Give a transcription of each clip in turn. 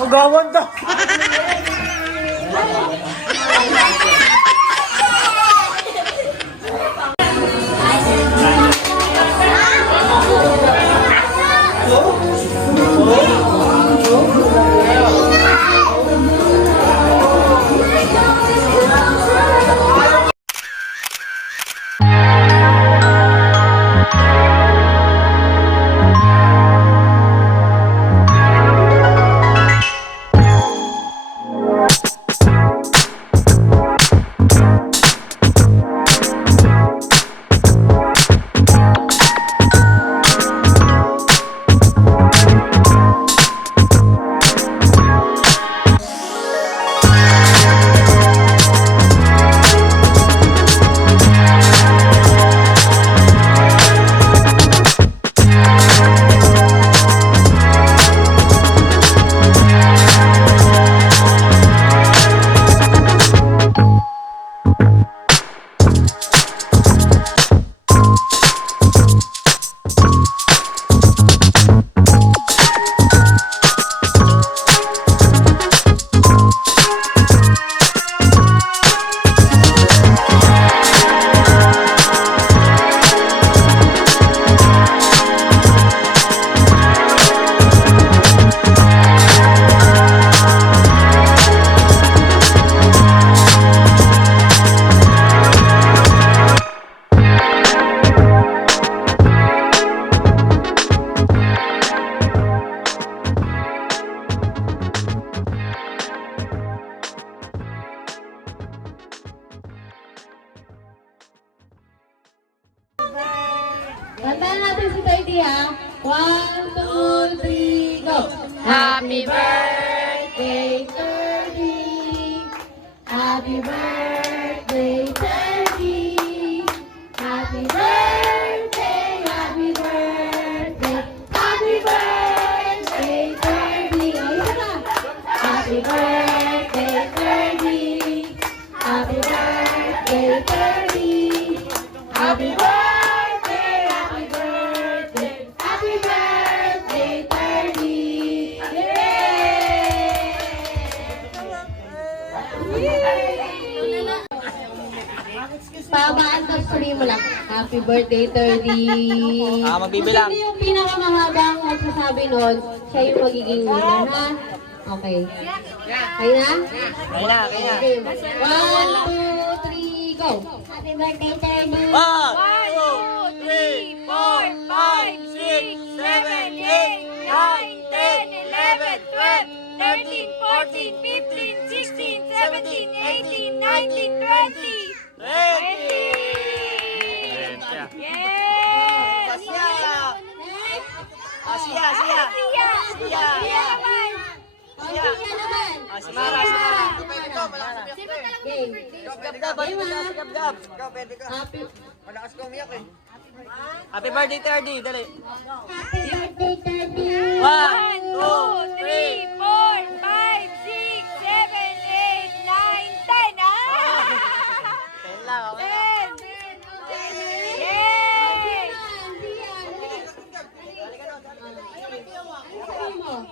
Agawan daw. Kantahan natin si Teddy ha. 1, 2, 3, go! Happy birthday, Teddy! Happy birthday, Teddy! Happy birthday, happy birthday! Happy birthday, Teddy! O, isa na! Happy birthday, Teddy! Happy birthday, Teddy! Happy birthday! Pabaan ka, sabihin mo lang, happy birthday, 30. Magbibilang. Kung sino yung pinakamahabang magsasabi nun, siya yung magiging winner, ha? Okay. Kaya na? Kaya na. Okay. 1, 2, 3, go! Happy birthday, 30. 1, 2, 3, 4, 5, 6, 7, 8, 9, 10, 11, 12, 13, 14, 15, 16, 17, 18, 19, 20. 20! Yes! Asia! Asia! Asia! Asia! Asia naman! Asimara! Game. Gab-gab! Gab-gab! Happy Malakas ka umiyak eh. Happy birthday, Terdy! Dali! birthday, 30. 1, 2, 3, 4, 5, 6, 7, 8, 9, 10. 10 lang, okay lang. 10. Yay! Dali, babaan!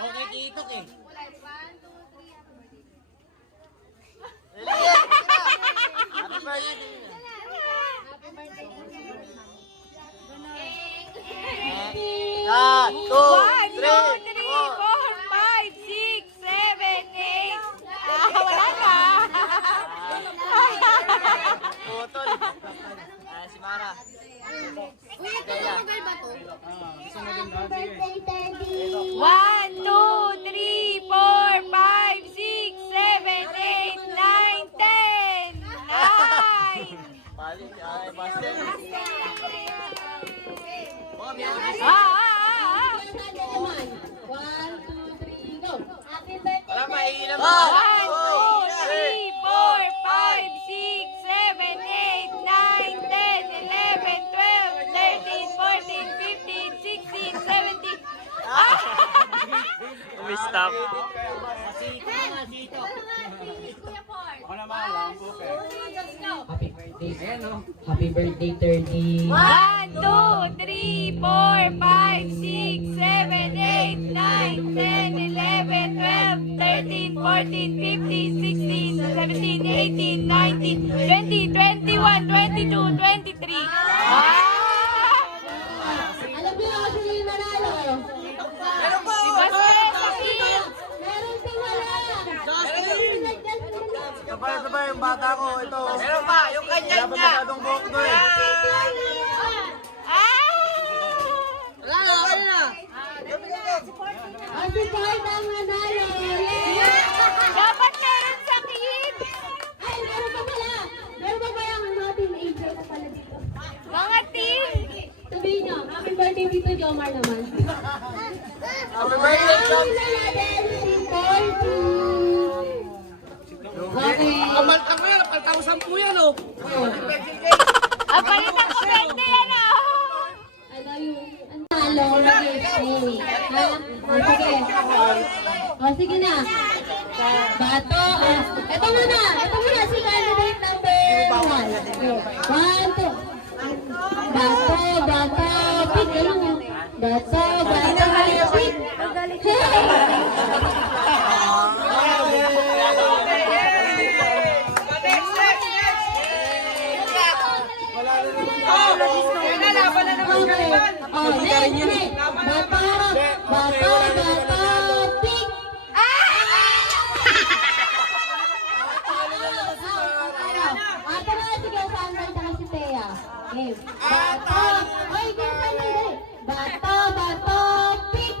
Okay, kitok eh. Happy birthday! Ah, 2, 1, 2, 3, 3, 4, 5, 6, 7, 8. Wala na. Putol. Si Mara. Kaya. 1, 2, 3, 4, 5, 6, 7, 8, 9, 10. 9. Pali, ay, Bastel. Naman. 1, 2, 3, go! Happy birthday, Wala, maiinom. 1, 2, 3, 4, 5, 6, 7, 8, 9, 10, 11, 12, 13, 14, 15, 16, 17. Umi-stop. Ako naman, lambo kayo. Happy birthday, 30. 1, 2, 3, 4, 5, 6, 7, 8, 9, 10, 11, 12, 13, 14, 15, 16, 17, 18, 19, 20, 21, 22, 23. Alam niyo ako sino yung nanalo? Si Baste, Sakit. Meron si wala. Sabay yung bata ko, ito. Meron pa, yung kanya niya. Wala pa masyadong buhok doon eh. O si Ford ang nanalo. Dapat meron Sakit. Ay, meron pa pala. Meron pa ba yung mga teenager pa pala dito? Mga teen. Sabihin niyo, happy birthday dito, Jomar naman. Happy birthday, John. Si Forty. Okay. Kamalta mo yan, napalta ko 10 yan, oh. Ang palitan ko 20 yan ah. Ano yung talo na birthday? Ha? O sige na. Bato. Ito muna. Si candidate number 1. 1, 2. Bato. Pick. Ganun yun. Bato. Pick. Next. Bato, pick. Ate na, sige, Sandra, saka si Thea. Okay. Bato. Oy, ganyan na, dali. Bato, pick.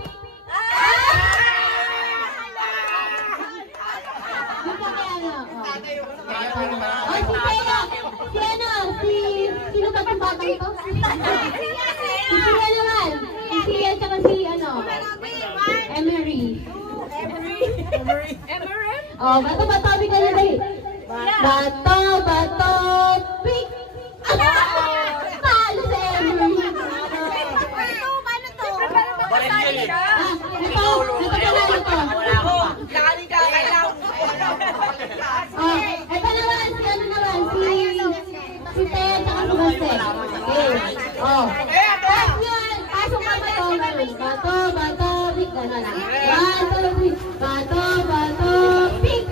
Dito kaya na. Oy, si Thea. Sino ba itong batang to? Si Sia naman. Si Sia tsaka si Emery. Oh, bato, pick ka na, dali. Bato, pick. Talo si Emery. Ito naman, si Thea tsaka si Jose. Okay. Oh. Tapos yun, pasok ka ba ito? Bato, pick. Gano'n lang. 1, 2, 3. Bato, pick. Bato, pick.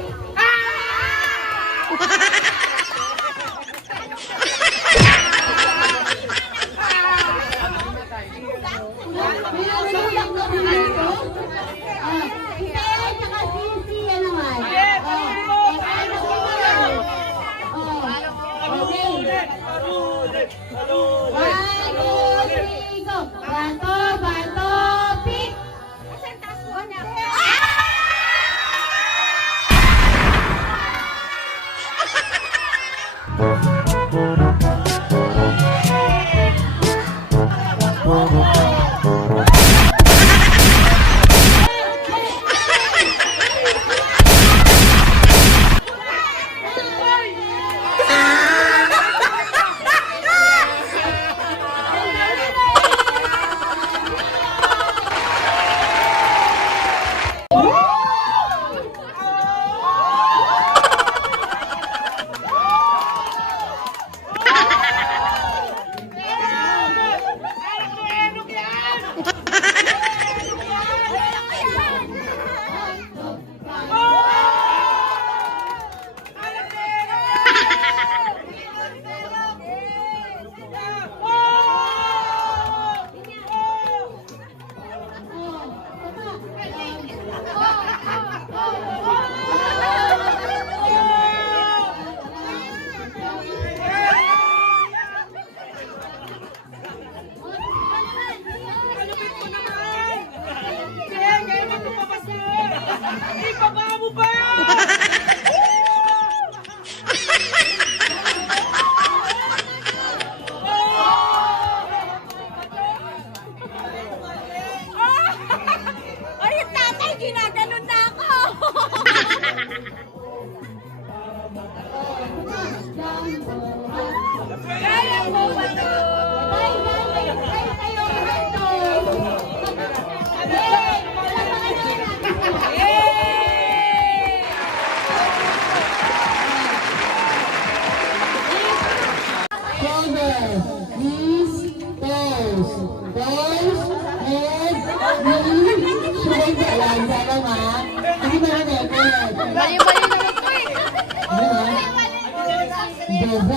Bobo.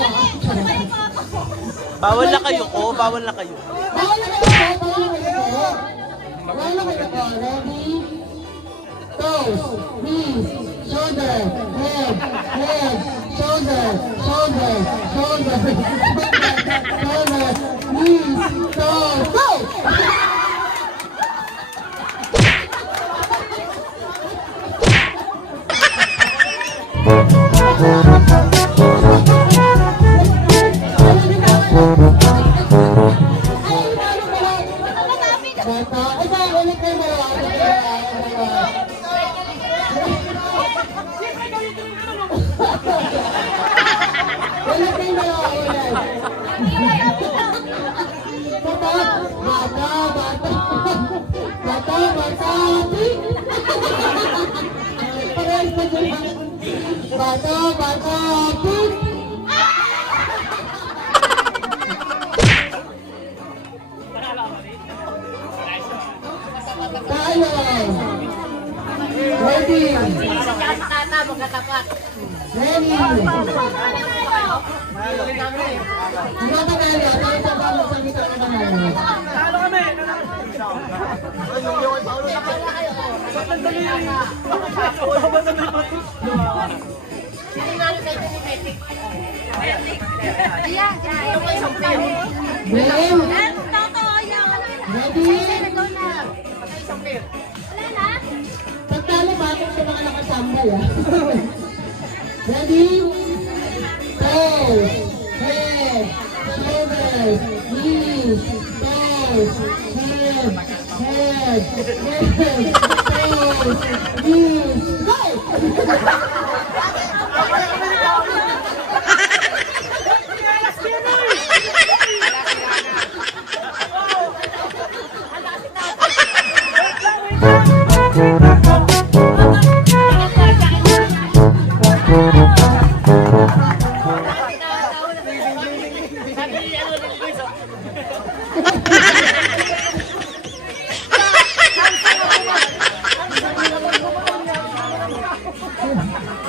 Bawal na kayo ko, bawal na kayo. Bawal na kayo po. Bawal na kayo po. Ready? Toes, knees, shoulder, head, shoulder, shoulder, shoulder, shoulder, knees, toes, go! Ready? Pagkali bakit sa mga nakasambal Ready? Toes, head, shoulders, knees, toes, head, toes, knees, go!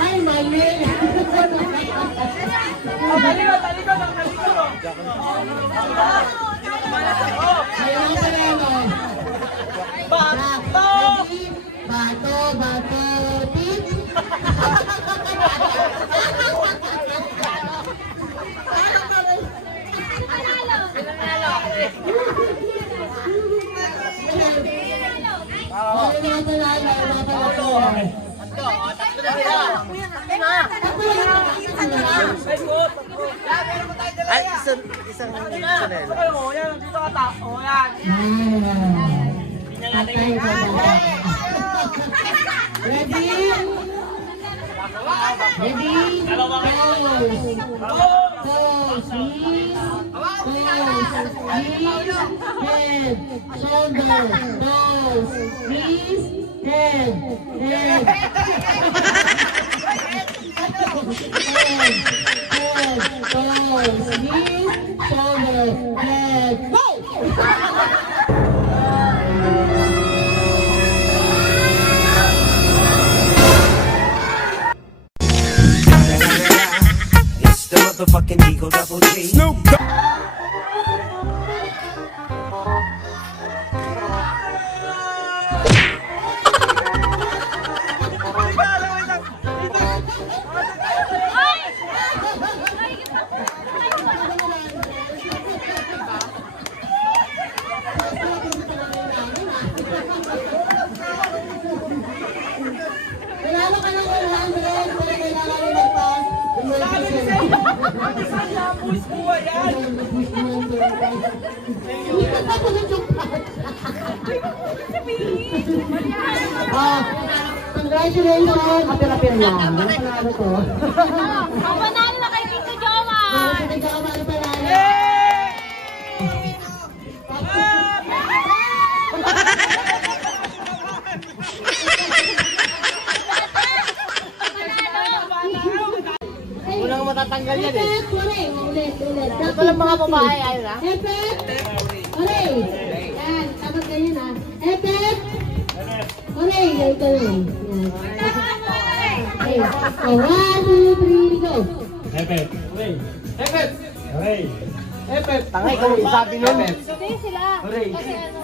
Ay, mali! Bato, tip! Ay, isang channel. Ready? Ready? Toes, knees, head, shoulder, toes, knees, head, toes, knees, shoulder, head, go! It's the motherfucking Eagle Double G. Snoop Kailangan ka ng 100 kung kailangan mo magpas. Congratulations! Kapir-kapir lang. Panalo ko. Ang panalo na kay Tito Joman! Hindi ka kamali panalo. Walang matatanggal yan eh. Efek, ulit. Ito lang mga babae, ayun ah. Efek, ulit. Yan, tapos ganyan ah. Efek, ulit. Ganito lang. Yan. Okay. So, 1, 2, 3, go. Epet. Ray. Epet. Ray. Epet. Tangay ko sabi nun. Sabihin sila. Ray. Kasi ano.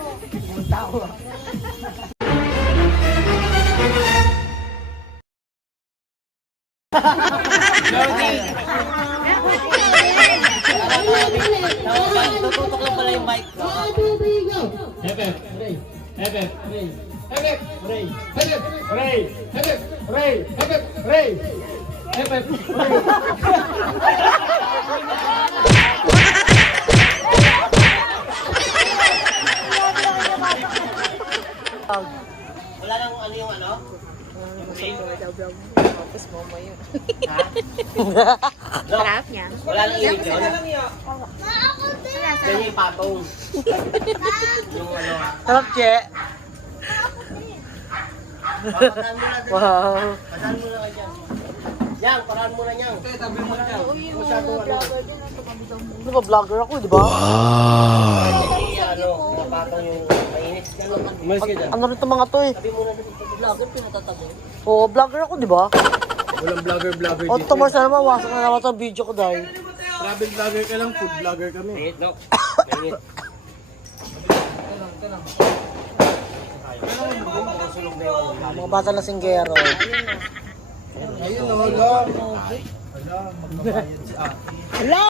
Tututok lang pala yung mic. 1, 2, 3, go! Epet. Ray. Epet. Ray. Epet. Ray. Epet. Ray. Epet. Ray. Epet. Ray. Epet. Ray. Wala nang ano yung ano? Sarap niya. Wala nang ibig yun? Ganyan yung patong. Yung ano. Sarap, Che. Pasahan mo na. Wow. Pasahan mo na kayo dyan. Yang, parahan mo na yang. Tabi mo na. Masyadong ano. Ano ba, vlogger ako, di ba? Hindi, ano, napatong yung mainit. Umalis ka dyan. Ano rin itong mga to eh? Sabi mo na dyan. Vlogger, pinatatabi. Oo, vlogger ako, di ba? Walang vlogger O, Tomar, sana mawasak na naman itong video ko dahil. Travel vlogger ka lang, food vlogger kami. Mainit, no? Mainit. Mga bata na singgero. Ayun, wala. Wala!